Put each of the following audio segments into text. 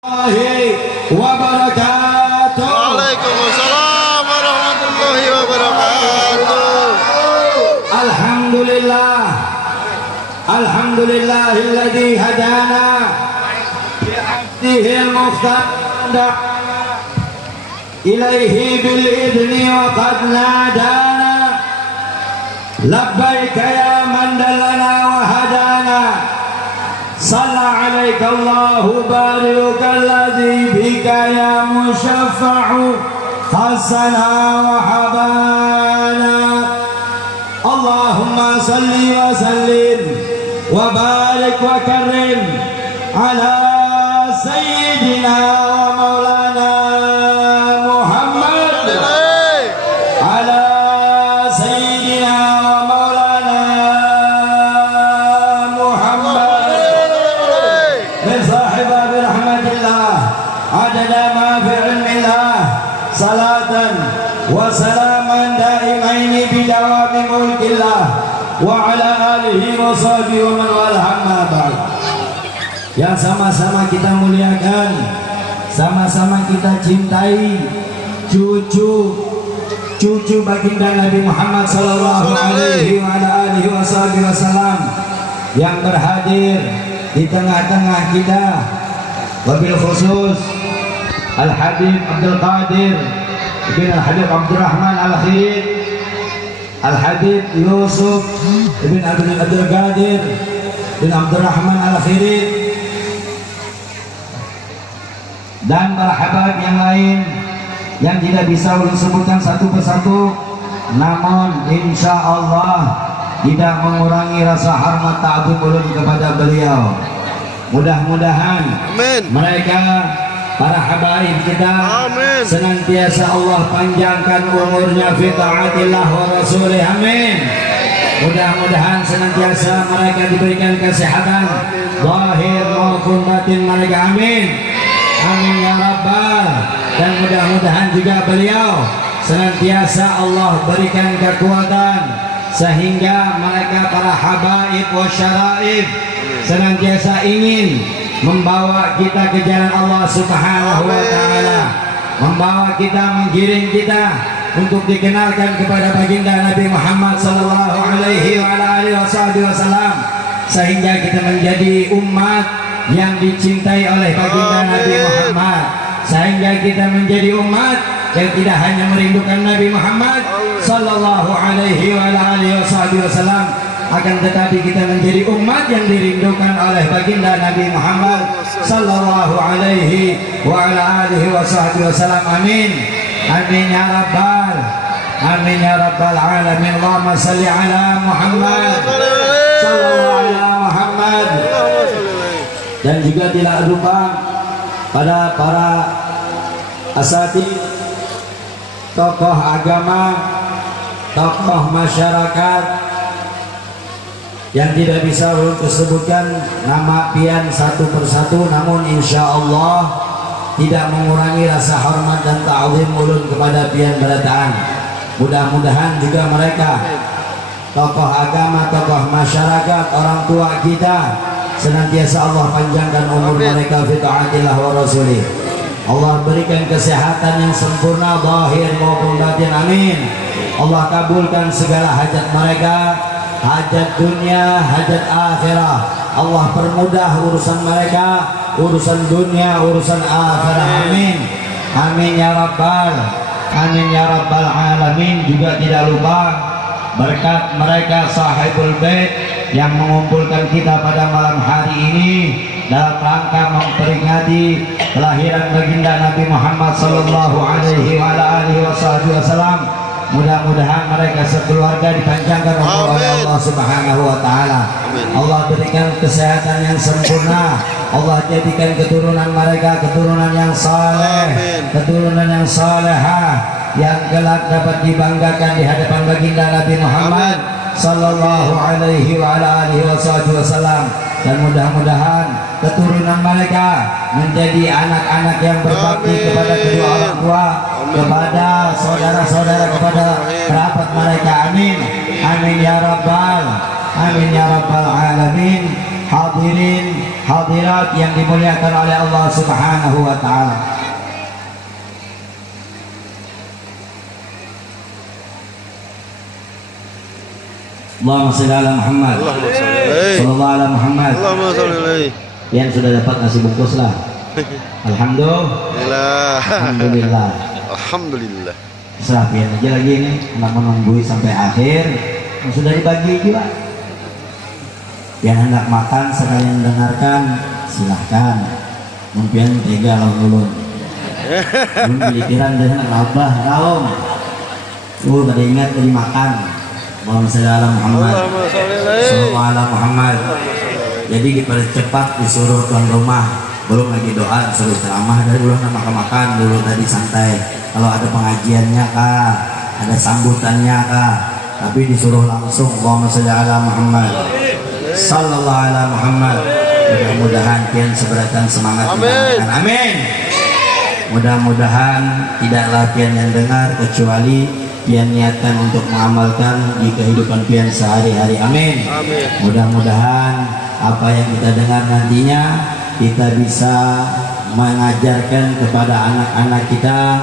Wabarakatuh. Waalaikumsalam warahmatullahi wabarakatuh. Alhamdulillah. Alhamdulillahilladzi hadana bi'abdihi al-mukhtar ilaihi bil idni wa qad nadana labbaika ya man dallana wa hadana. Salla alaika Allahu barika alladhi bika ya musyafa'u hasana wa habana. Allahumma salli wa sallim wa barik wa karim ala sayyidina wa maulana Muhammad, ala sayyidina wa maulana Muhammad min sahiba birahmatillah adada ma fi ilmillah salatan wa salaman daimaini bidawami mulkillah wa ala alihi wa sahbihi wa man wala amma ba'd. Yang sama-sama kita muliakan, sama-sama kita cintai cucu baginda Nabi Muhammad sallallahu alaihi wa ala alihi wa sahbihi wasallam yang berhadir di tengah-tengah kita, wabil khusus Al-Habib Abdul Qadir bin Al-Habib Abdurrahman Al-Khid, Al-Habib Yusuf bin Abdul Qadir bin Abdurrahman Al-Khid, dan para habib yang lain yang tidak bisa ulun sebutkan satu persatu, namun insya Allah tidak mengurangi rasa hormat ta'zim ulun kepada beliau. Mudah-mudahan mereka para habaib kita senantiasa Allah panjangkan umurnya fi ta'atillah wa rasulih, amin. Mudah-mudahan senantiasa mereka diberikan kesehatan zahir maupun batin mereka, amin. Amin ya rabbal. Dan mudah-mudahan juga beliau senantiasa Allah berikan kekuatan sehingga mereka para habaib wa syaraib senantiasa ingin membawa kita ke jalan Allah subhanahu wa ta'ala, membawa kita, menggiring kita untuk dikenalkan kepada baginda Nabi Muhammad sallallahu alaihi wa alihi wasallam, sehingga kita menjadi umat yang dicintai oleh baginda Nabi Muhammad, sehingga kita menjadi umat yang tidak hanya merindukan Nabi Muhammad sallallahu alaihi wa alihi wasallam, akan tetapi kita menjadi umat yang dirindukan oleh baginda Nabi Muhammad sallallahu alaihi wa alihi wasallam, amin. Amin ya rabbal, amin ya rabbal alamin. Allahumma salli ala Muhammad, sallallahu ala Muhammad. Dan juga tidak lupa pada para asatidz, tokoh agama, tokoh masyarakat yang tidak bisa ulun tersebutkan nama pian satu persatu, namun insya Allah tidak mengurangi rasa hormat dan ta'zim ulun kepada pian berataan. Mudah-mudahan juga mereka tokoh agama, tokoh masyarakat, orang tua kita senantiasa Allah panjangkan umur mereka fi ta'atillah wa rasulih. Allah berikan kesehatan yang sempurna zahir maupun batin, amin. Allah kabulkan segala hajat mereka, hajat dunia, hajat akhirah. Allah permudah urusan mereka, urusan dunia, urusan akhirah, amin. Amin ya rabbal, amin ya rabbal alamin. Juga tidak lupa berkat mereka sahibul bait yang mengumpulkan kita pada malam hari ini dalam rangka memperingati kelahiran baginda Nabi Muhammad sallallahu alaihi wa alihi wasallam. Mudah-mudahan mereka sekeluarga dipanjangkan umur oleh Allah subhanahu wa ta'ala. Allah berikan kesehatan yang sempurna, Allah jadikan keturunan mereka keturunan yang saleh, keturunan yang salehah, yang kelak dapat dibanggakan di hadapan baginda Nabi Muhammad sallallahu alaihi wa alihi wasallam. Dan mudah-mudahan keturunan mereka menjadi anak-anak yang berbakti kepada kedua orang tua, kepada saudara-saudara, kepada kerabat mereka, amin. Amin ya rabbal, amin ya rabbal alamin. hadirin hadirat yang dimuliakan oleh Allah Subhanahu wa taala. Allahumma shalli ala Muhammad. Sallallahu ala Muhammad. Allahumma shalli alaihi. Yang sudah dapat nasi bungkus lah. Alhamdulillah. Alhamdulillah. Alhamdulillah. Serapian aja lagi ini, nak menunggu sampai akhir. Sudah dibagi juga. Yang hendak makan sekalian dengarkan, silahkan. Mungkin tega ulun. Pikiran dengan abah raum. Pada ingat tadi makan. Allahumma shalli ala Muhammad. Sallallahu ala Muhammad. Jadi dipercepat disuruh tuan rumah. Belum lagi doa disuruh ceramah dari dulu makan dulu tadi santai. Kalau ada pengajiannya kah, ada sambutannya kah, tapi disuruh langsung Allahumma shalli ala Muhammad sallallahu ala Muhammad. Mudah-mudahan kian seberatan semangat mendengarkan. Amin. Mudah-mudahan tidaklah kian yang dengar kecuali kian niatkan untuk mengamalkan di kehidupan kian sehari-hari. Amin. Mudah-mudahan apa yang kita dengar nantinya kita bisa mengajarkan kepada anak-anak kita,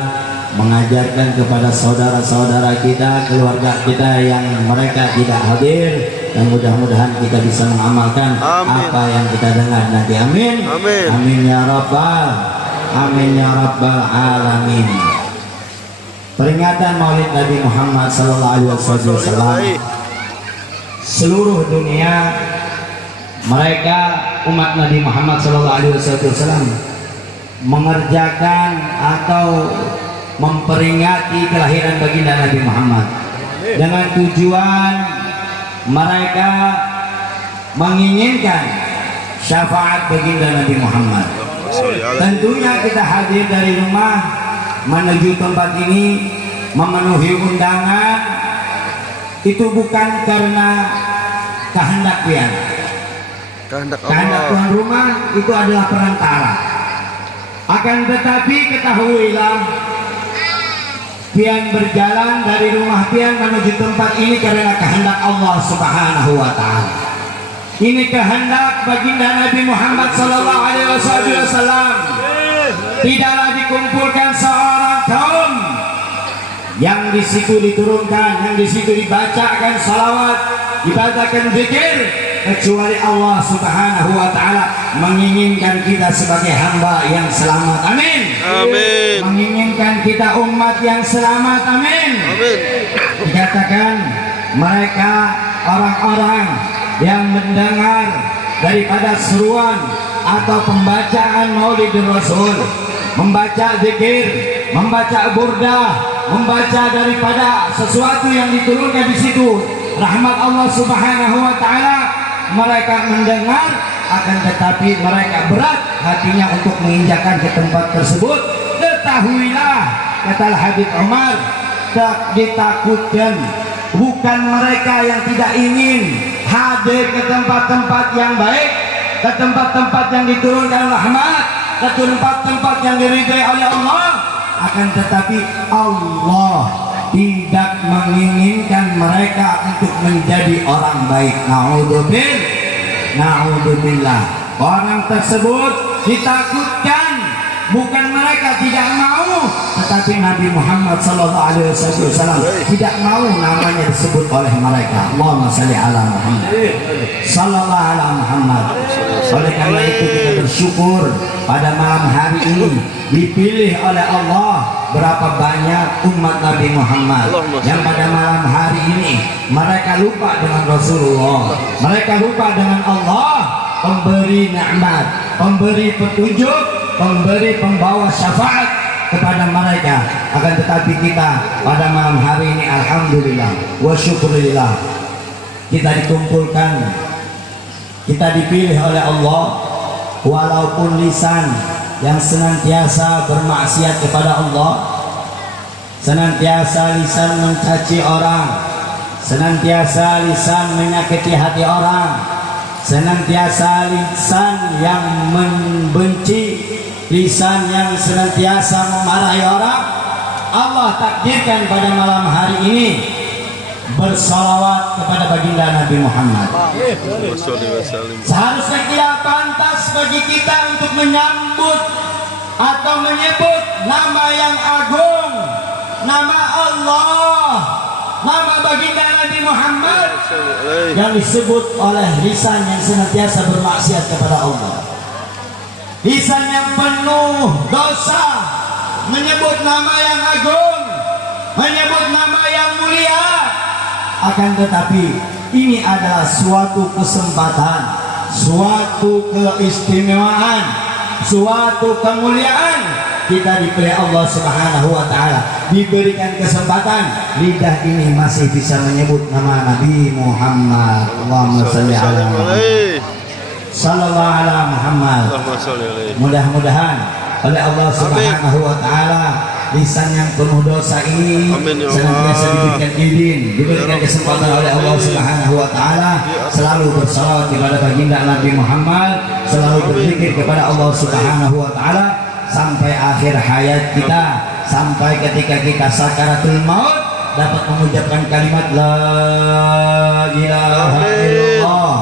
mengajarkan kepada saudara-saudara kita, keluarga kita yang mereka tidak hadir, dan mudah-mudahan kita bisa mengamalkan apa yang kita dengar nanti. Amin. Amin ya rabbal alamin. Peringatan Maulid Nabi Muhammad sallallahu alaihi wasallam, seluruh dunia mereka umat Nabi Muhammad sallallahu alaihi wasallam mengerjakan atau memperingati kelahiran baginda Nabi Muhammad dengan tujuan mereka menginginkan syafaat baginda Nabi Muhammad. Tentunya kita hadir dari rumah menuju tempat ini memenuhi undangan itu bukan karena kehendak pian. Kehendak tuan rumah itu adalah perantara. Akan tetapi ketahuilah pian berjalan dari rumah pian menuju tempat ini karena kehendak Allah Subhanahu wa taala. Ini kehendak baginda Nabi Muhammad sallallahu alaihi wasallam. Tidaklah dikumpulkan seorang kaum yang di situ diturunkan, yang di situ dibacakan salawat, dibacakan zikir, kecuali Allah Subhanahu wa taala menginginkan kita sebagai hamba yang selamat. Amin. Amin. Menginginkan kita umat yang selamat. Amin. Amin. Dikatakan mereka orang-orang yang mendengar daripada seruan atau pembacaan Maulidul Rasul, membaca zikir, membaca burdah, membaca daripada sesuatu yang diturunkan di situ, rahmat Allah Subhanahu wa taala, mereka mendengar, akan tetapi mereka berat hatinya untuk menginjakan ke tempat tersebut. Ketahuilah, kata Habib Umar, tak ditakutkan bukan mereka yang tidak ingin hadir ke tempat-tempat yang baik, ke tempat-tempat yang diturunkan rahmat, ke tempat-tempat yang diridai oleh Allah, akan tetapi Allah tidak menginginkan mereka untuk menjadi orang baik. Na'udzubillah. Orang tersebut ditakutkan bukan mereka tidak mau, tetapi Nabi Muhammad sallallahu alaihi wasallam tidak mau namanya disebut oleh mereka. Allahumma shalli ala Muhammad sallallahu ala Muhammad. Oleh karena itu kita bersyukur pada malam hari ini dipilih oleh Allah berapa banyak umat Nabi Muhammad yang pada malam hari ini mereka lupa dengan Rasulullah, mereka lupa dengan Allah, pemberi nikmat, pemberi petunjuk, pemberi pembawa syafaat kepada mereka. Akan tetapi kita pada malam hari ini alhamdulillah wa syukurillah kita dikumpulkan, kita dipilih oleh Allah, walaupun lisan yang senantiasa bermaksiat kepada Allah, senantiasa lisan mencaci orang, senantiasa lisan menyakiti hati orang, senantiasa lisan yang membenci, lisan yang senantiasa memarahi orang. Allah takdirkan pada malam hari ini bersalawat kepada baginda Nabi Muhammad. Seharusnya dia pantas bagi kita untuk menyambut atau menyebut nama yang agung, nama Allah, nama baginda Nabi Muhammad yang disebut oleh lisan yang senantiasa bermaksiat kepada Allah, lisan yang penuh dosa, menyebut nama yang agung, menyebut nama yang mulia. Akan tetapi ini adalah suatu kesempatan, suatu keistimewaan, suatu kemuliaan. Kita dipilih Allah Subhanahu wa Ta'ala, diberikan kesempatan lidah ini masih bisa menyebut nama Nabi Muhammad. Allahumma salli ala Muhammad, sallallahu ala Muhammad. Mudah-mudahan oleh Allah Subhanahu wa Ta'ala lisan yang penuh dosa ini senantiasa diberikan izin, diberikan kesempatan oleh Allah Subhanahu wa Ta'ala selalu bersalawat kepada baginda Nabi Muhammad, selalu berzikir kepada Allah Subhanahu wa Ta'ala sampai akhir hayat kita, sampai ketika kita sakaratul maut dapat mengucapkan kalimat la ilaha illallah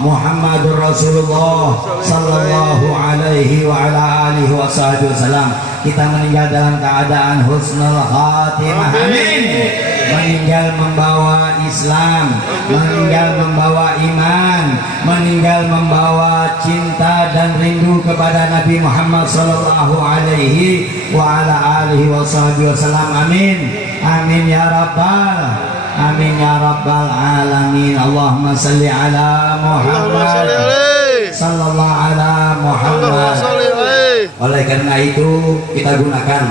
Muhammadur Rasulullah sallallahu alaihi wa ala alihi wasallam. Kita meninggal dalam keadaan husnul khatimah, amin. Meninggal membawa Islam, meninggal membawa iman, meninggal membawa cinta dan rindu kepada Nabi Muhammad sallallahu alaihi wa ala alihi wasallam, amin. Amin ya rabbal, amin ya rabbal alamin. Allahumma salli ala Muhammad sallallahu ala Muhammad. Oleh karena itu kita gunakan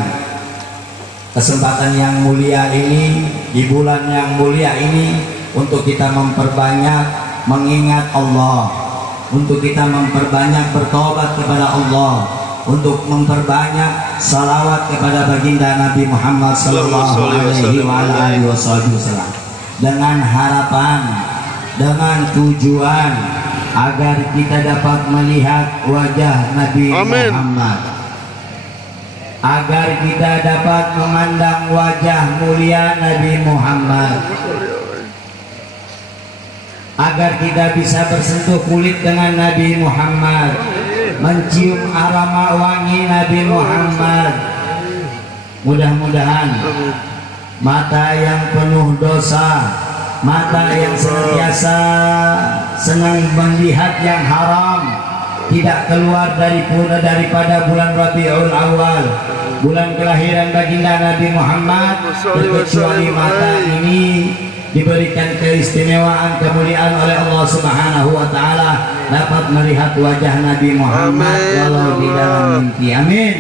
kesempatan yang mulia ini di bulan yang mulia ini untuk kita memperbanyak mengingat Allah, untuk kita memperbanyak bertobat kepada Allah, untuk memperbanyak salawat kepada baginda Nabi Muhammad sallallahu alaihi wasallam, dengan harapan, dengan tujuan agar kita dapat melihat wajah Nabi Muhammad, agar kita dapat memandang wajah mulia Nabi Muhammad, agar kita bisa bersentuh kulit dengan Nabi Muhammad, mencium aroma wangi Nabi Muhammad. Mudah-mudahan mata yang penuh dosa, mata yang senantiasa senang melihat yang haram, tidak keluar daripada bulan Rabiul Awal, bulan kelahiran baginda Nabi Muhammad, terkecuali mata ini diberikan keistimewaan kemuliaan oleh Allah Subhanahu wa Ta'ala dapat melihat wajah Nabi Muhammad walau di dalam mimpi, amin.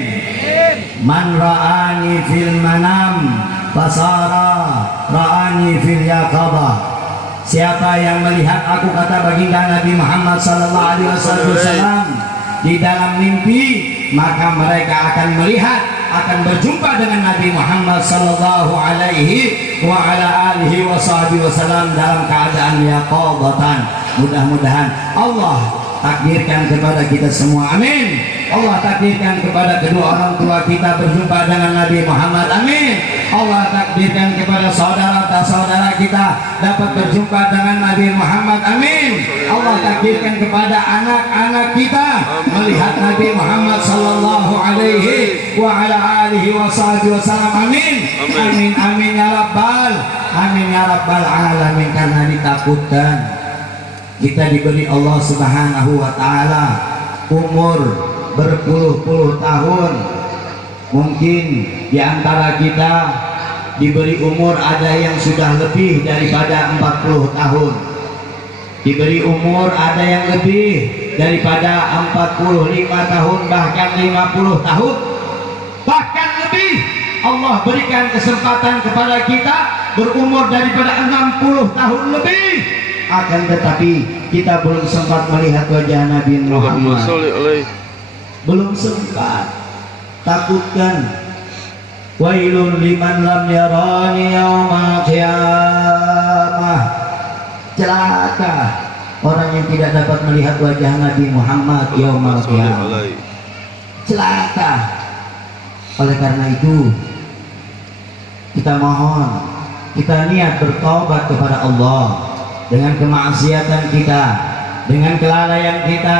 Man ra'ani fil manam fasara ra'ani fil yaqabah. Siapa yang melihat aku, kata baginda Nabi Muhammad sallallahu alaihi wasallam, di dalam mimpi, maka mereka akan melihat, akan berjumpa dengan Nabi Muhammad sallallahu alaihi wa ala alihi wasallam dalam keadaan yaqabatan. Mudah-mudahan Allah takdirkan kepada kita semua, amin. Allah takdirkan kepada kedua orang tua kita berjumpa dengan Nabi Muhammad, amin. Allah takdirkan kepada saudara-saudara kita dapat berjumpa dengan Nabi Muhammad, amin. Allah takdirkan kepada anak-anak kita melihat Nabi Muhammad sallallahu alaihi wa ala alihi wasallam, amin. Amin amin ya rabbal, amin ya rabbal alamin. Karena ditakutkan kita diberi Allah Subhanahu wa Ta'ala umur berpuluh-puluh tahun. Mungkin di antara kita diberi umur ada yang sudah lebih daripada 40 tahun, diberi umur ada yang lebih daripada 45 tahun, bahkan 50 tahun, bahkan lebih. Allah berikan kesempatan kepada kita berumur daripada 60 tahun lebih, akan tetapi kita belum sempat melihat wajah Nabi Muhammad, belum sempat. Takutkan wailun liman lam yarani yaumal qiyamah, celaka orang yang tidak dapat melihat wajah Nabi Muhammad yaumal qiyamah, celaka. Oleh karena itu kita mohon kita niat bertaubat kepada Allah dengan kemaksiatan kita, dengan kelalaian kita,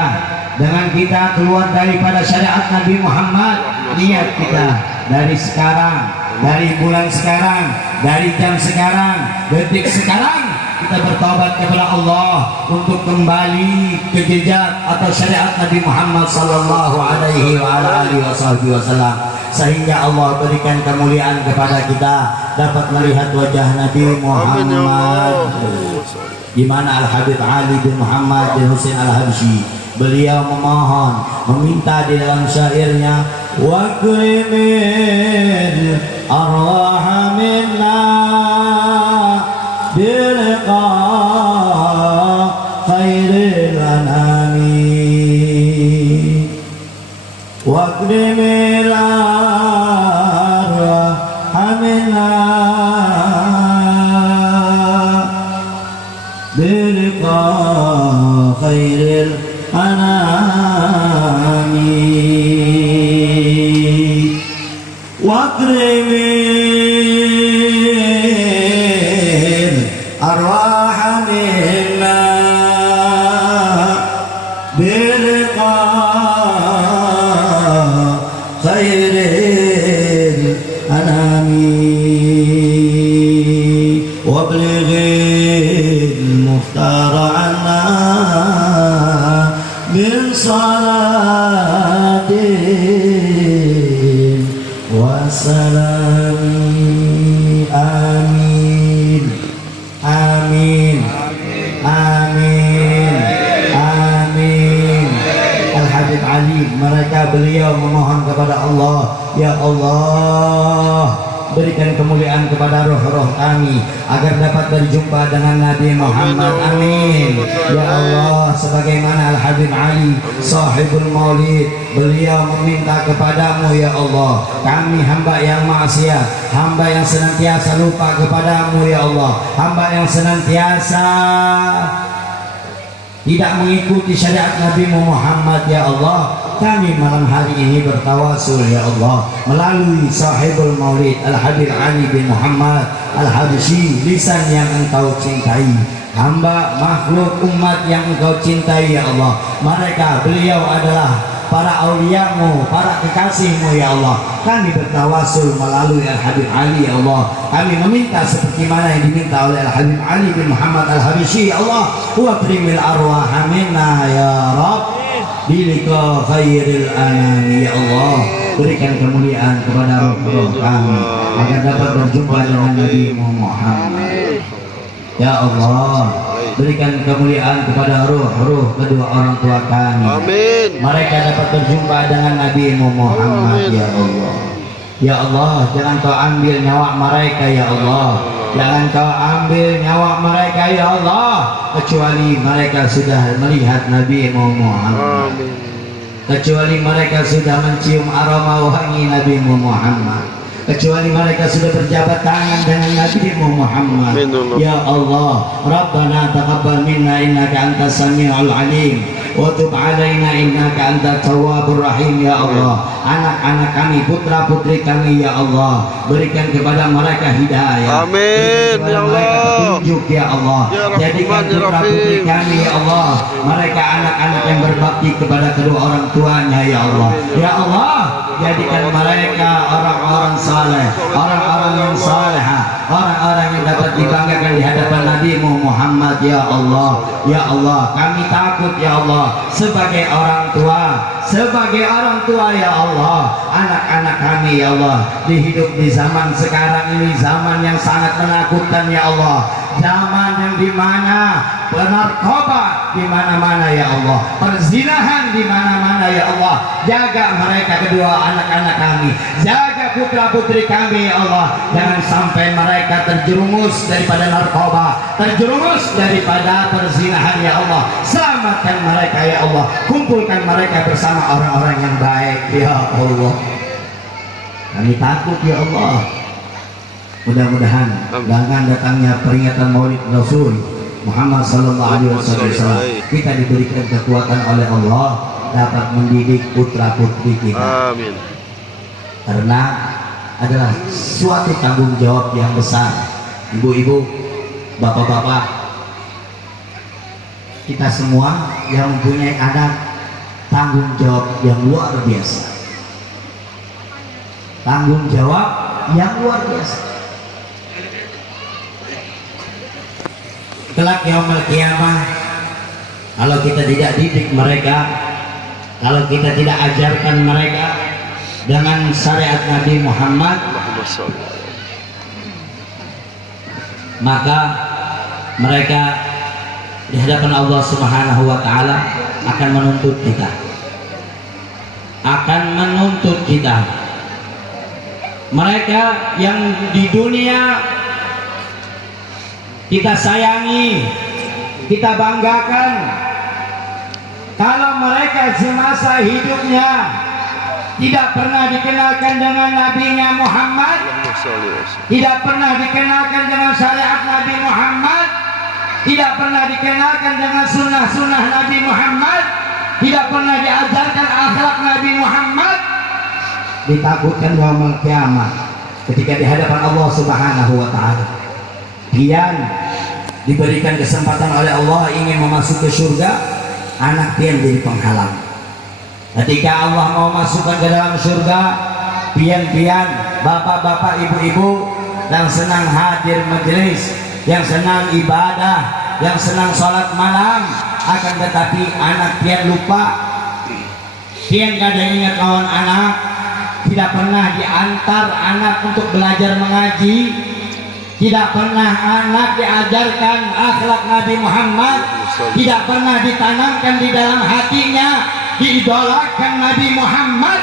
dengan kita keluar daripada syariat Nabi Muhammad. Niat kita dari sekarang, dari bulan sekarang, dari jam sekarang, detik sekarang, kita bertaubat kepada Allah untuk kembali ke jejak atau syariat Nabi Muhammad sallallahu alaihi wasallam, sehingga Allah berikan kemuliaan kepada kita dapat melihat wajah Nabi Muhammad, di mana Al-Habib Ali bin Muhammad bin Husain Al-Habsyi beliau memohon, meminta di dalam syairnya, wa qrimil arwah minna birqa khairil anami, wa qrimil arwah minna birqa khairil anami, wa qrimil arwah minna birqa khairil anami, wa blighil mukhtar anna min salatin wa salami. Amin, amin, amin, amin. Al-Habib Ali, mereka beliau memohon kepada Allah, ya Allah, berikan kemuliaan kepada roh-roh kami agar dapat berjumpa dengan Nabi Muhammad. Amin ya Allah. Sebagaimana Al-Habib Ali sahibul maulid, beliau meminta kepadamu ya Allah, kami hamba yang maksiat, hamba yang senantiasa lupa kepadamu ya Allah, hamba yang senantiasa tidak mengikuti syariat Nabi Muhammad ya Allah, kami malam hari ini bertawasul ya Allah melalui sahibul maulid Al-Habib Ali bin Muhammad Al-Habsyi, lisan yang engkau cintai, hamba makhluk umat yang engkau cintai ya Allah. Mereka beliau adalah para auliamu, para kekasihmu ya Allah. Kami bertawasul melalui Al-Habib Ali ya Allah, kami meminta seperti mana yang diminta oleh Al-Habib Ali bin Muhammad Al-Habsyi ya Allah, wa qrimil arwah minna ya Rabb bilika khairil anami ya Allah. Berikan kemuliaan kepada roh kami agar dapat berjumpa dengan Nabi Muhammad ya Allah. Berikan kemuliaan kepada roh kedua orang tua kami. Amin. Mereka dapat berjumpa dengan Nabi Muhammad. Amin. Ya Allah. Ya Allah, jangan kau ambil nyawa mereka ya Allah. Jangan kau ambil nyawa mereka ya Allah, kecuali mereka sudah melihat Nabi Muhammad. Amin. Kecuali mereka sudah mencium aroma wangi Nabi Muhammad, kecuali mereka sudah berjabat tangan dengan Nabi Muhammad. Ya Allah, Rabbana taqabbal minna innaka antas samiul alim wa tub alaina innaka antat tawwabur rahim. Ya Allah, anak-anak kami, putra putri kami ya Allah, berikan kepada mereka hidayah. Amin ya Allah. Petunjuk ya Allah. Jadikan putra putri kami ya Allah mereka anak-anak yang berbakti kepada kedua orang tuanya ya Allah. Ya Allah, jadikan mereka orang-orang saleh, orang-orang yang salehah, orang-orang yang dapat dibanggakan di hadapan Nabi Muhammad ya Allah. Ya Allah, kami takut ya Allah sebagai orang tua ya Allah, anak-anak kami ya Allah dihidup di zaman sekarang ini, zaman yang sangat menakutkan ya Allah, zaman yang dimana penarkoba di mana-mana ya Allah, perzinahan di mana-mana ya Allah. Jaga mereka kedua anak-anak kami, jaga putra putri kami ya Allah, jangan sampai mereka terjerumus daripada narkoba, terjerumus daripada perzinahan ya Allah. Selamatkan mereka ya Allah, kumpulkan mereka bersama orang-orang yang baik ya Allah. Kami takut ya Allah. Mudah-mudahan dengan datangnya peringatan Maulid Rasul Muhammad sallallahu alaihi wasallam, kita diberikan kekuatan oleh Allah dapat mendidik putra putri kita. Amin. Karena adalah suatu tanggung jawab yang besar ibu-ibu, bapak-bapak, kita semua yang mempunyai anak, tanggung jawab yang luar biasa. Tanggung jawab yang luar biasa. Kelak yaumul qiyamah, kalau kita tidak didik mereka, kalau kita tidak ajarkan mereka dengan syariat Nabi Muhammad, Allahumma sholli. maka mereka di hadapan Allah Subhanahu wa taala akan menuntut kita. Akan menuntut kita. Mereka yang di dunia kita sayangi, kita banggakan, kalau mereka semasa hidupnya tidak pernah dikenalkan dengan Nabi-Nya Muhammad, Allahumma sholli wa sallim. tidak pernah dikenalkan dengan syariat Nabi Muhammad, tidak pernah dikenalkan dengan sunnah-sunnah Nabi Muhammad, tidak pernah diajarkan akhlak Nabi Muhammad, ditakutkan yaumul kiamat ketika di hadapan Allah Subhanahu wa taala. Pian diberikan kesempatan oleh Allah ingin memasuk ke surga, anak pian jadi penghalang. Ketika Allah mau masukkan ke dalam surga, pian-pian, bapak-bapak, ibu-ibu yang senang hadir majelis, yang senang ibadah, yang senang sholat malam, akan tetapi anak pian lupa. Pian gak ada ingat kawan anak, tidak pernah diantar anak untuk belajar mengaji, tidak pernah anak diajarkan akhlak Nabi Muhammad, tidak pernah ditanamkan di dalam hatinya diidolakan Nabi Muhammad.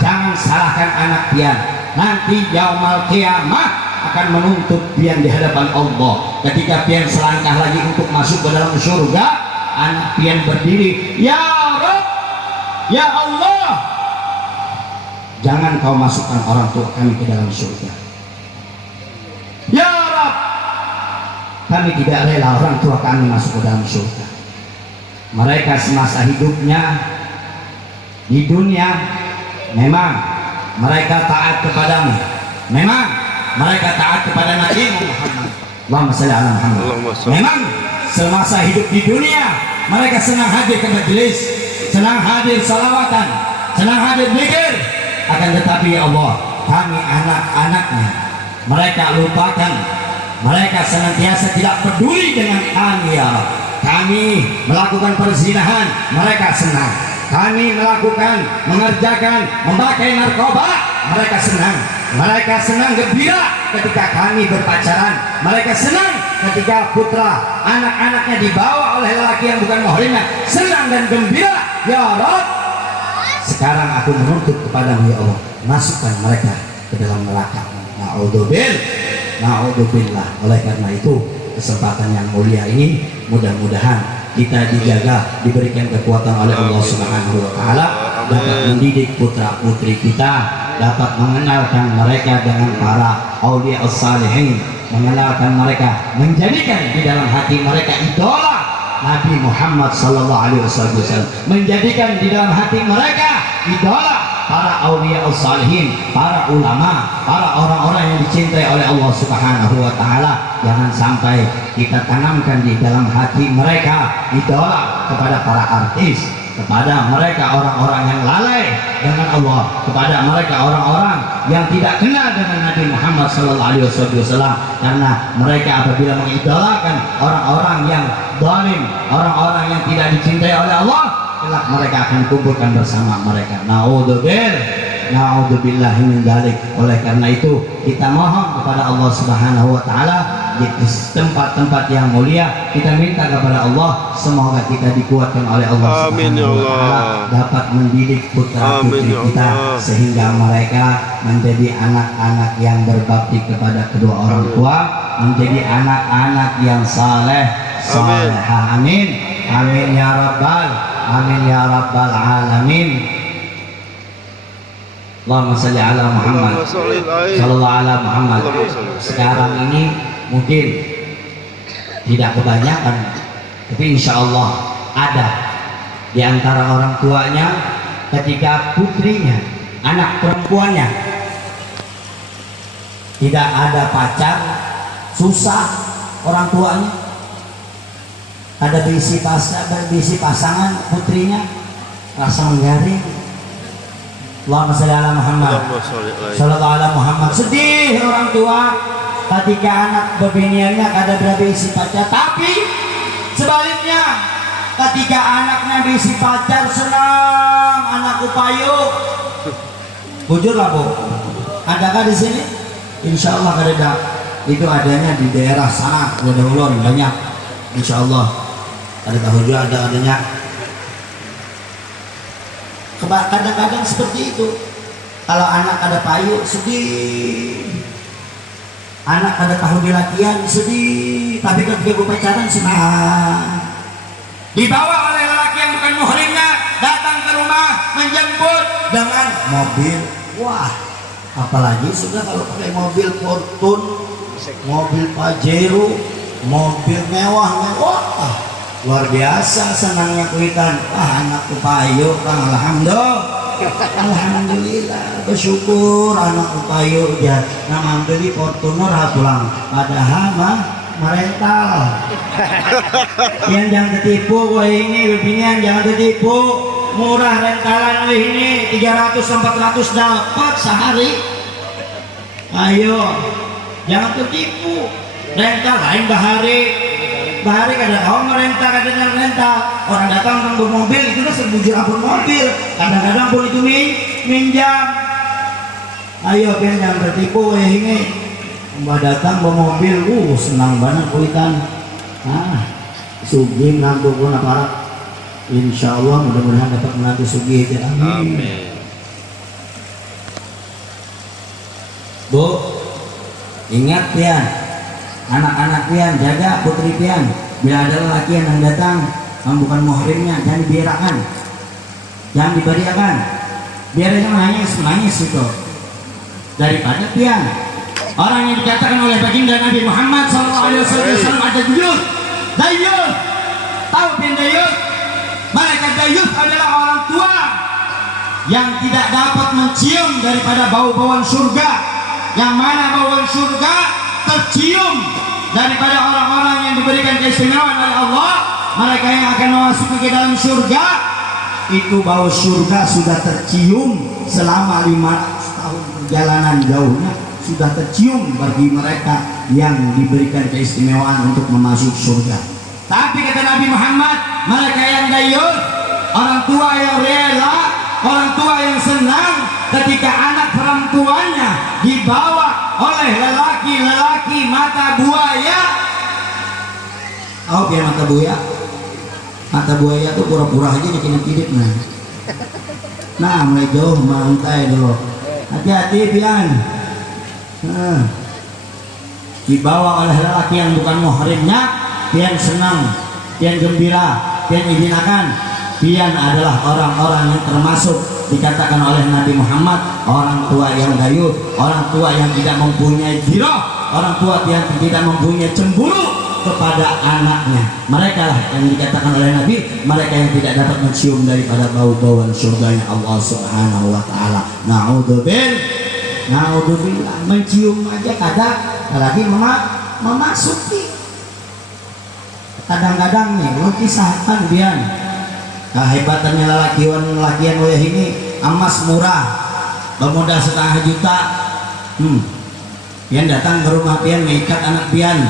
Jangan salahkan anak pian, nanti yaumul qiyamah akan menuntut pian di hadapan Allah. Ketika pian selangkah lagi untuk masuk ke dalam surga, anak pian berdiri, ya Rabb, ya Allah, jangan kau masukkan orang tua kami ke dalam surga. Ya Rabb, kami tidak rela orang tua kami masuk ke dalam surga. Mereka semasa hidupnya di dunia memang mereka taat kepadamu, memang mereka taat kepada Nabi Muhammad. Allahumma shalli ala Muhammad. Allahumma shalli. Memang semasa hidup di dunia mereka senang hadir ke majelis, senang hadir salawatan, senang hadir zikir. Akan tetapi ya Allah, kami anak-anaknya mereka lupakan, mereka senantiasa tidak peduli dengan kami ya Allah. Kami melakukan perzinahan, mereka senang. Kami melakukan, mengerjakan, memakai narkoba, mereka senang. Mereka senang gembira ketika kami berpacaran. Mereka senang ketika putra anak-anaknya dibawa oleh lelaki yang bukan mahrimnya. Senang dan gembira. Ya Rabb, sekarang aku menuntut kepadamu ya Allah, masukkan mereka ke dalam neraka. Na'udzubillah. Oleh karena itu kesempatan yang mulia ini mudah-mudahan kita dijaga, diberikan kekuatan oleh Allah Subhanahu wa taala, dapat mendidik putra putri kita, dapat mengenalkan mereka dengan para aulia as-salihin, mengenalkan mereka, menjadikan di dalam hati mereka idola Nabi Muhammad sallallahu alaihi wasallam, menjadikan di dalam hati mereka idola para aulia as-salihin, para ulama, para orang-orang yang dicintai oleh Allah Subhanahu wa taala. Jangan sampai kita tanamkan di dalam hati mereka idola kepada para artis, kepada mereka orang-orang yang lalai dengan Allah, kepada mereka orang-orang yang tidak kenal dengan Nabi Muhammad sallallahu alaihi wasallam. Karena mereka apabila mengidolakan orang-orang yang zalim, orang-orang yang tidak dicintai oleh Allah, kelak mereka akan kumpulkan bersama mereka. Na'udzubillah min dzalik. Oleh karena itu kita mohon kepada Allah Subhanahu wa taala di tempat-tempat yang mulia, kita minta kepada Allah semoga kita dikuatkan oleh Allah Subhanahu wa taala, dapat mendidik putra putri kita sehingga mereka menjadi anak-anak yang berbakti kepada kedua orang tua, menjadi anak-anak yang saleh salehah. Amin. Amin ya rabbal amin ya rabbal alamin. Allahumma shalli ala Muhammad sallallahu ala Muhammad. Sekarang ini mungkin tidak kebanyakan, tapi insya Allah ada di antara orang tuanya ketika putrinya, anak perempuannya tidak ada pacar, susah orang tuanya. Ada berisi pasangan putrinya rasa menggaring. Allahumma sholli ala Muhammad. Allahumma sholli alaihi. Sallallahu ala Muhammad. Sedih orang tua ketika anak bebiniannya ada berisi pacar. Tapi sebaliknya ketika anaknya berisi pacar senang, anakku payu. Bujur lah bu. Adakah di sini? Insya Allah ada. Itu adanya di daerah sana, Wadah Ulon banyak. Insya Allah ada tahu juga adanya. Kadang-kadang seperti itu. Kalau anak ada payu sedih, anak ada tahu di latihan sedih, tapi ketika gue pacaran senang. Dibawa oleh lelaki yang bukan muhrimnya datang ke rumah menjemput dengan mobil. Wah, apalagi sudah kalau pakai mobil Fortune, mobil Pajero, mobil mewah, luar biasa senangnya kuitan. Wah, anakku payu Kang, alhamdulillah bersyukur anakku payu ya. Nama beli Fortuner pulang padahal mah merental. Yang jangan tertipu, gue ini beginian jangan tertipu. Murah rentalan ini 300-400 dapat sehari. Ayo, jangan tertipu. Rental lain bahari kadang orang merenta, kadang rental. Orang datang orang bermobil itu kan sebujur ampun mobil. Kadang-kadang pun itu minjam. Ayo, biar jangan tertipu ini. Mbak datang bawa mobil, senang banget kuitan. Sugih menantu pun apa? Insya Allah mudah-mudahan dapat menantu sugih. Amin. Bu, ingat ya, anak-anak pian jaga putri pian. Bila ada lelaki yang datang yang bukan muhrimnya jangan dibiarkan, jangan diberiakan. Biarnya menangis itu daripada pian. Orang yang dikatakan oleh baginda Nabi Muhammad SAW ada dayus. Tahu pian dayus? Malaikat dayus adalah orang tua yang tidak dapat mencium daripada bau-bauan surga. Yang mana bauan surga tercium daripada orang-orang yang diberikan keistimewaan oleh Allah. Mereka yang akan masuk ke dalam surga, itu bau surga sudah tercium selama 500 tahun perjalanan jauhnya, sudah tercium bagi mereka yang diberikan keistimewaan untuk memasuki surga. Tapi kata Nabi Muhammad, mereka yang dayus, orang tua yang rela, orang tua yang senang ketika anak perempuannya dibawa oleh lelaki-lelaki mata buaya. Oh, biar mata buaya. Mata buaya tuh pura-pura aja dikit-dikit nah mulai jauh mantai dulu. Hati-hati pian. Dibawa oleh lelaki yang bukan muhrimnya, pian senang, pian gembira, pian izinakan. Pian adalah orang-orang yang termasuk dikatakan oleh Nabi Muhammad orang tua yang dayus, orang tua yang tidak mempunyai ghirah, orang tua yang tidak mempunyai cemburu kepada anaknya. Mereka lah yang dikatakan oleh Nabi, mereka yang tidak dapat mencium daripada bau-bauan surganya Allah Subhanahu wa taala. Naudzubillah, mencium aja kadang lagi memasuki. Kadang-kadang nih lu kisahkan bian kehebatannya lelakian wayah ini emas murah bermodal 1,5 juta. Pian datang ke rumah pian mengikat anak pian.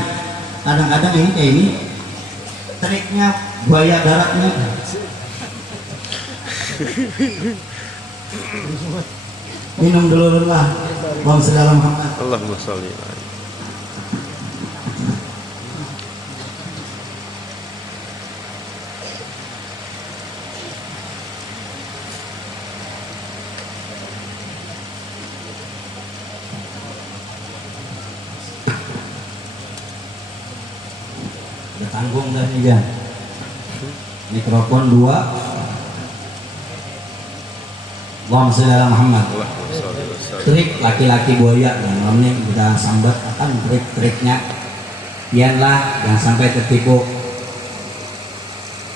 Kadang-kadang ini kayak ini triknya buaya daratnya. Minum dulu lah. Allahumma sholli ala Muhammad. Allahumma sholli alaihi. Tanggung dah nih kan. Mikrofon 2. Allahumma sholli ala Muhammad. Trik laki-laki buaya yang ini kita sambat akan trik-triknya. Pianlah jangan sampai tertipu.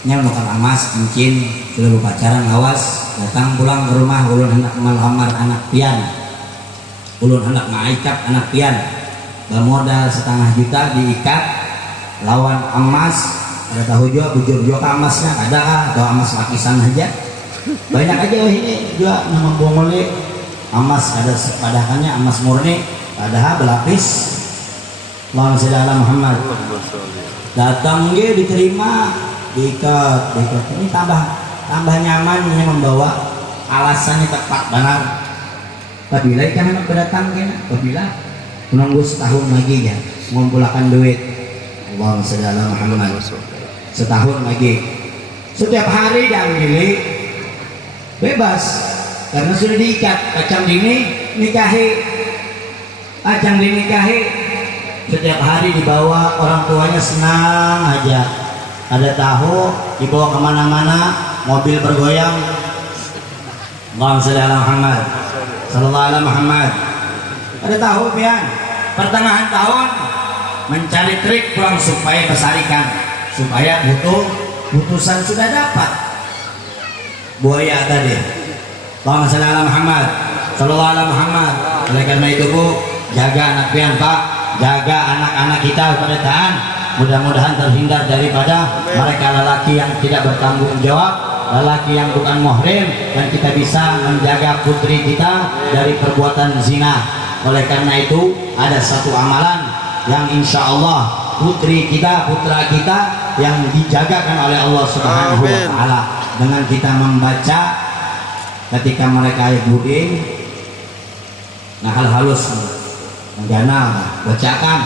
Nya nuker emas, cincin, sudah pacaran awas, datang pulang ke rumah ulun hendak melamar anak pian. Ulun hendak ngaicap anak pian. bermodal 1,5 juta diikat lawan emas. Ada tahu juga bujur-bujur emasnya ada kah atau emas lapisan aja banyak aja. Oh ini juga nama bongole emas ada padahalnya emas murni padahal berlapis. Allahumma sholli ala Muhammad. Datang dia diterima diikat ini tambah nyaman ini membawa alasannya tepat benar. Apabila ikan anak berdatang kena apabila menunggu setahun lagi ya mengumpulkan duit. Allahumma sholli ala Muhammad. Setahun lagi setiap hari dia milih bebas karena sudah diikat. Acang dinikahi setiap hari dibawa orang tuanya senang aja. Ada tahu dibawa kemana-mana mobil bergoyang. Allahumma sholli ala Muhammad sallallahu alaihi Muhammad. Ada tahu pian pertengahan tahun mencari trik pulang supaya besarikan supaya putusan sudah dapat buaya tadi. Allahumma sholli ala Muhammad sallallahu alaihi Muhammad. Oleh karena itu Bu, jaga anak pian Pak, jaga anak-anak kita pada tahan. Mudah-mudahan terhindar daripada mereka lelaki yang tidak bertanggung jawab, lelaki yang bukan muhrim, dan kita bisa menjaga putri kita dari perbuatan zina. Oleh karena itu ada satu amalan yang insya Allah putri kita, putra kita yang dijagakan oleh Allah Subhanahu wa Ta'ala dengan kita membaca ketika mereka buding nah hal halus menggana bacakan,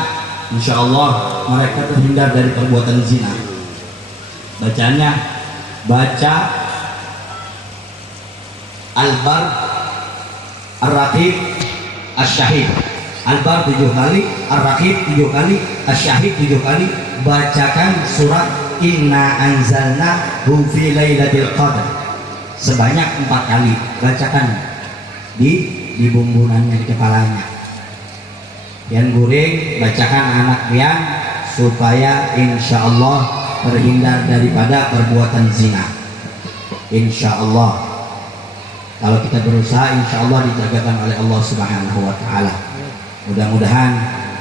insya Allah mereka terhindar dari perbuatan zina. Bacanya baca Al-Bar Ar-Raqib Asy-Syahid. Al-Bar 7 kali, Ar-Raqib 7 kali, Asy-Syahid 7 kali. Bacakan surat Inna Anzalnahu fi Lailatul Qadar sebanyak 4 kali. Bacakan di bumbunannya, di kepalanya. Yang guring bacakan anak pian supaya insya Allah terhindar daripada perbuatan zina. Insya Allah kalau kita berusaha insya Allah dijagakan oleh Allah Subhanahu wa Ta'ala. Mudah-mudahan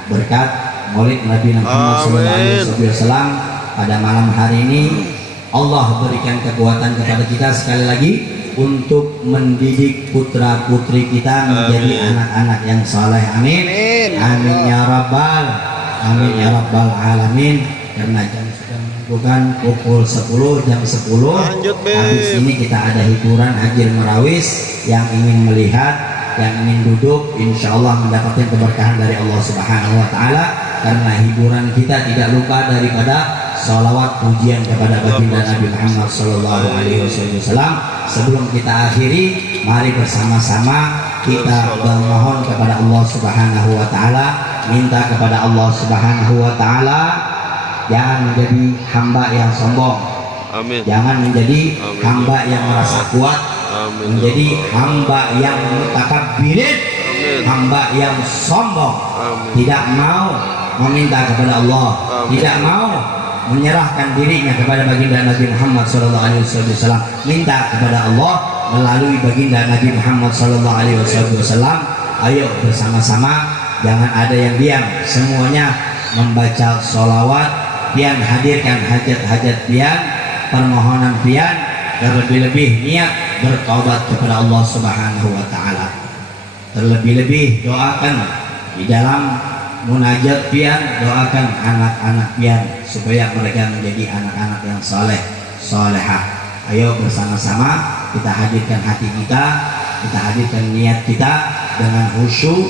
berkat Maulid Nabi Muhammad SAW pada malam hari ini Allah berikan kekuatan kepada kita sekali lagi untuk mendidik putra putri kita menjadi anak-anak yang saleh. Amin. Amin ya rabbal alamin. Karena jam sudah menunjukkan pukul 10, jam 10. Habis ini kita ada hiburan Hajir Merawis. Yang ingin melihat, yang ingin duduk, insya Allah mendapatkan keberkahan dari Allah Subhanahu wa Ta'ala. Karena hiburan kita tidak lupa daripada salawat pujian kepada baginda Nabi Muhammad sallallahu alaihi wasallam. Sebelum kita akhiri, mari bersama-sama kita memohon kepada Allah Subhanahu wa Ta'ala, minta kepada Allah Subhanahu wa Ta'ala jangan menjadi hamba yang sombong. Amin. Jangan menjadi hamba yang merasa kuat. Amin. Menjadi hamba yang mutakabbirin, hamba yang sombong. Amin. Tidak mau meminta kepada Allah, tidak mau menyerahkan dirinya kepada baginda Nabi Muhammad sallallahu alaihi wasallam. Minta kepada Allah melalui baginda Nabi Muhammad sallallahu alaihi wasallam. Ayo bersama-sama, jangan ada yang diam, semuanya membaca sholawat, pian hadirkan hajat-hajat pian, permohonan pian, dan lebih-lebih niat bertaubat kepada Allah Subhanahu wa Ta'ala. Terlebih-lebih doakan di dalam munajat pian, doakan anak-anak pian supaya mereka menjadi anak-anak yang saleh, salehah. Ayo bersama-sama kita hadirkan hati kita, kita hadirkan niat kita dengan khusyuk,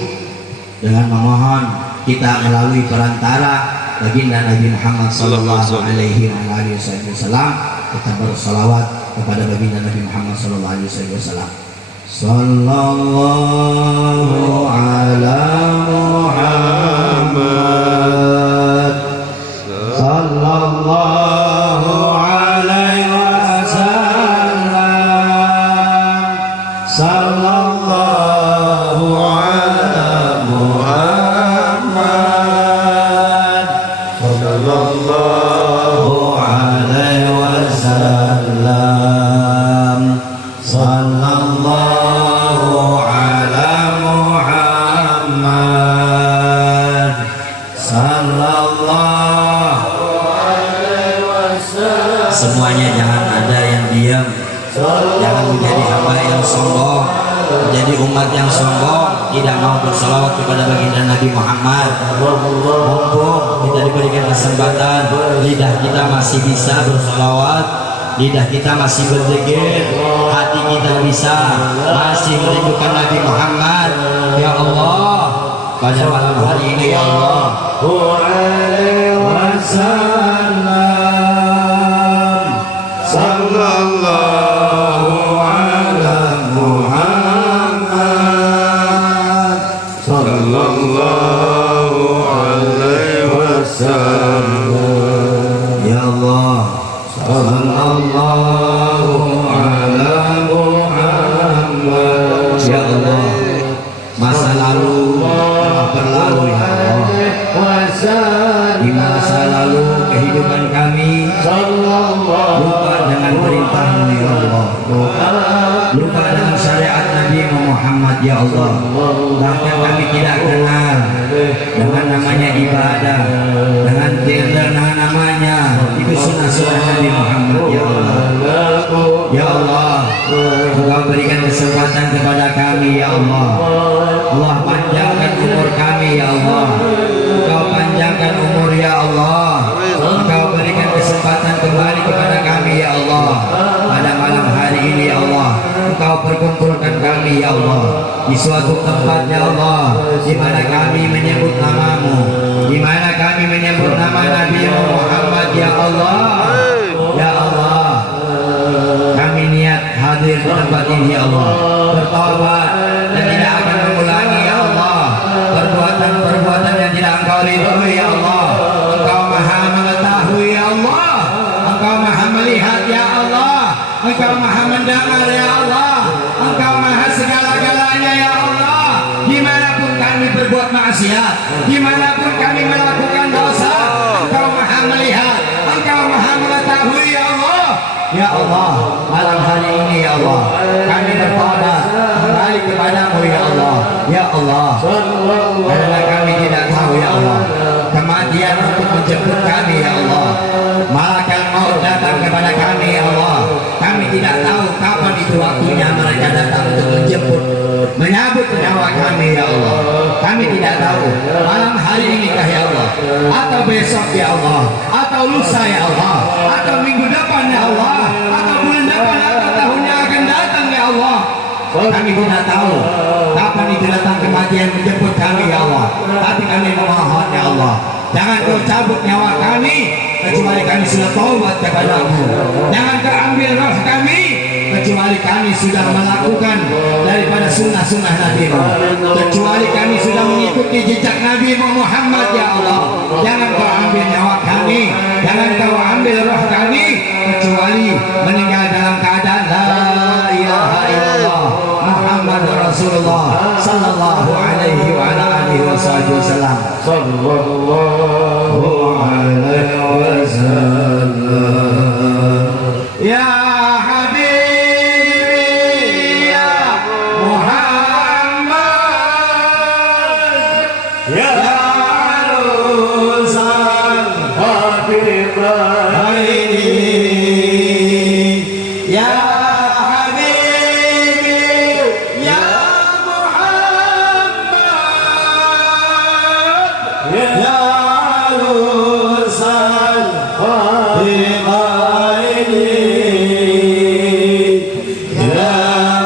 dengan memohon kita melalui perantara baginda Nabi Muhammad sallallahu alaihi wasallam. Kita bersolawat kepada baginda Nabi Muhammad sallallahu alaihi wasallam. Sallallahu ala Muhammad sallallahu alaihi wasallam. Sallallahu ala Muhammad sallallahu alaihi wasallam. Sallallahu ala mau bersalawat kepada baginda Nabi Muhammad. Mumpung kita diberikan kesempatan, lidah kita masih bisa bersalawat, lidah kita masih berzikir, hati kita bisa masih merindukan Nabi Muhammad. Ya Allah, pada malam hari ini ya Allah, Sallallahu ala Muhammad. Sallallahu alaihi wasallam. ya Allah, sallallahu ala Muhammad. Ya Allah, masa lalu telah berlalu ya Allah. Di masa lalu kehidupan kami lupa dengan perintah-Mu ya Allah, lupa dengan syariat Nabi Muhammad ya Allah. Bahkan kami tidak kenal dengan namanya ibadah, dengan namanya itu sunnah-sunnah Nabi Muhammad ya Allah. Ya Allah, Engkau berikan kesempatan kepada kami ya Allah. Allah panjangkan umur kami ya Allah. Engkau panjangkan umur ya Allah. Engkau berikan kesempatan kembali kepada kami ya Allah. Pada malam hari ini ya Allah, Engkau perkumpulkan kami ya Allah di suatu tempat ya Allah, di mana kami menyebut nama-Mu, di mana kami menyebut nama Nabi Muhammad ya Allah. Ya Allah, kami niat hadir di tempat ini ya Allah, bertobat dan tidak akan mengulangi ya Allah perbuatan-perbuatan yang tidak Engkau ridhoi ya Allah. Engkau maha mengetahui ya Allah, Engkau maha melihat ya Allah, Engkau maha mendengar ya Allah, Engkau maha segala-galanya ya Allah. Dimanapun kami berbuat maksiat, dimanapun kami melakukan dosa, Engkau maha melihat, Engkau maha mengetahui ya Allah. Ya Allah, malam hari ini ya Allah, kami bertobat kembali kepadamu ya Allah. Ya Allah, karena kami tidak tahu ya Allah kematian untuk menjemput kami ya Allah. Malaikat maut datang kepada kami ya Allah. Kami tidak tahu kapan itu waktunya mereka datang untuk menjemput, menyambut nyawa kami ya Allah. Kami tidak tahu malam hari ini kah ya Allah, atau besok ya Allah, atau lusa ya Allah, atau minggu depan ya Allah, atau bulan depan, atau tahun yang akan datang ya Allah. Kami tidak tahu kapan itu datang kematian menjemput kami ya Allah. Tapi kami memohon ya Allah, jangan Kau cabut nyawa kami kecuali kami sudah taubat kepada-Mu. Jangan Kau ambil roh kami kecuali kami sudah melakukan daripada sunnah-sunnah Nabi-Mu, kecuali kami sudah mengikuti jejak Nabi Muhammad ya Allah. Jangan Kau ambil nyawa kami, jangan Kau ambil roh kami kecuali meninggal dalam keadaan la ilaha illallah Muhammad Rasulullah sallallahu alaihi wa ala alihi wasallam. Sallallahu alaihi wasallam. Ya Habibi ya Muhammad ya Alusan Habibaini ya Habibi ya Muhammad ya Alusan Habibaini ya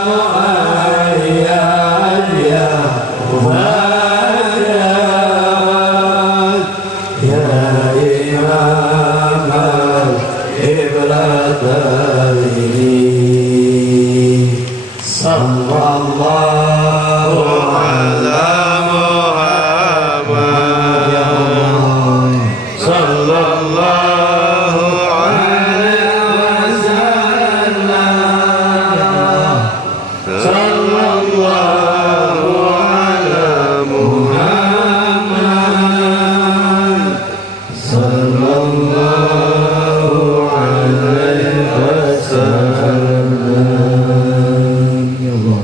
Muayyad ya Muayyad ya Imam al-Ibrataini sallallahu Ala Muhammad. ya Allah Sallallahu alaihi wasallam. Sallallahu ala Muhammad. Sallallahu alaihi wasallam. Ya Allah,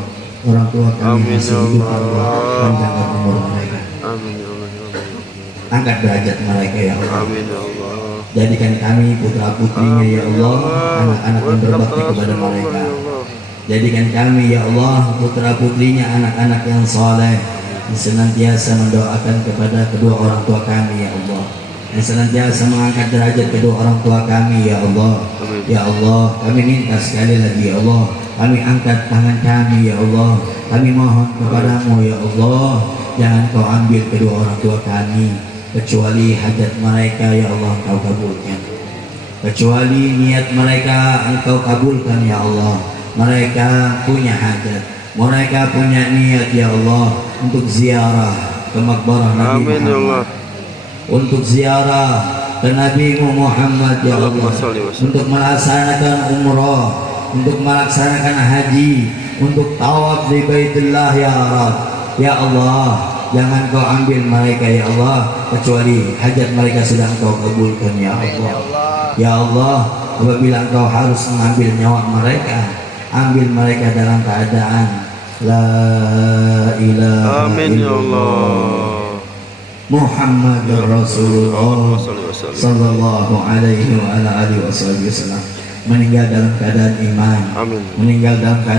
orang tua kami Amin, masih ya hidup Allah. Allah, panjangkan umur mereka, Amin ya Allah, ya Allah. angkat derajat mereka ya Allah. Amin ya Allah. Jadikan kami putra putrinya ya Allah, anak-anak yang berbakti kepada mereka. Jadikan kami ya Allah putra putrinya anak-anak yang soleh, yang senantiasa mendoakan kepada kedua orang tua kami ya Allah, yang senantiasa mengangkat derajat kedua orang tua kami ya Allah. Amin. Ya Allah, kami minta sekali lagi ya Allah, kami angkat tangan kami ya Allah, kami mohon kepadamu ya Allah, jangan kau ambil kedua orang tua kami, kecuali hajat mereka ya Allah engkau kabulkan, kecuali niat mereka engkau kabulkan ya Allah. Mereka punya hajat, mereka punya niat ya Allah untuk ziarah ke makbarah Nabi Amin ya Allah. Muhammad, untuk ziarah ke Nabi Muhammad ya Allah, Allahumma sholli wa sallim. untuk melaksanakan umrah, untuk melaksanakan haji, untuk tawaf di Baitullah ya Rabb. Ya Allah, jangan kau ambil mereka ya Allah, kecuali hajat mereka sudah engkau kabulkan ya Allah. Ya Allah, apabila engkau harus mengambil nyawa mereka, ambil mereka dalam keadaan la ilaha Amin ya illallah Allah. Muhammadur Rasulullah Allahumma sholli wa sallim. sallallahu alaihi wa ala alihi wasallam, meninggal dalam keadaan iman, Amin. meninggal dalam keadaan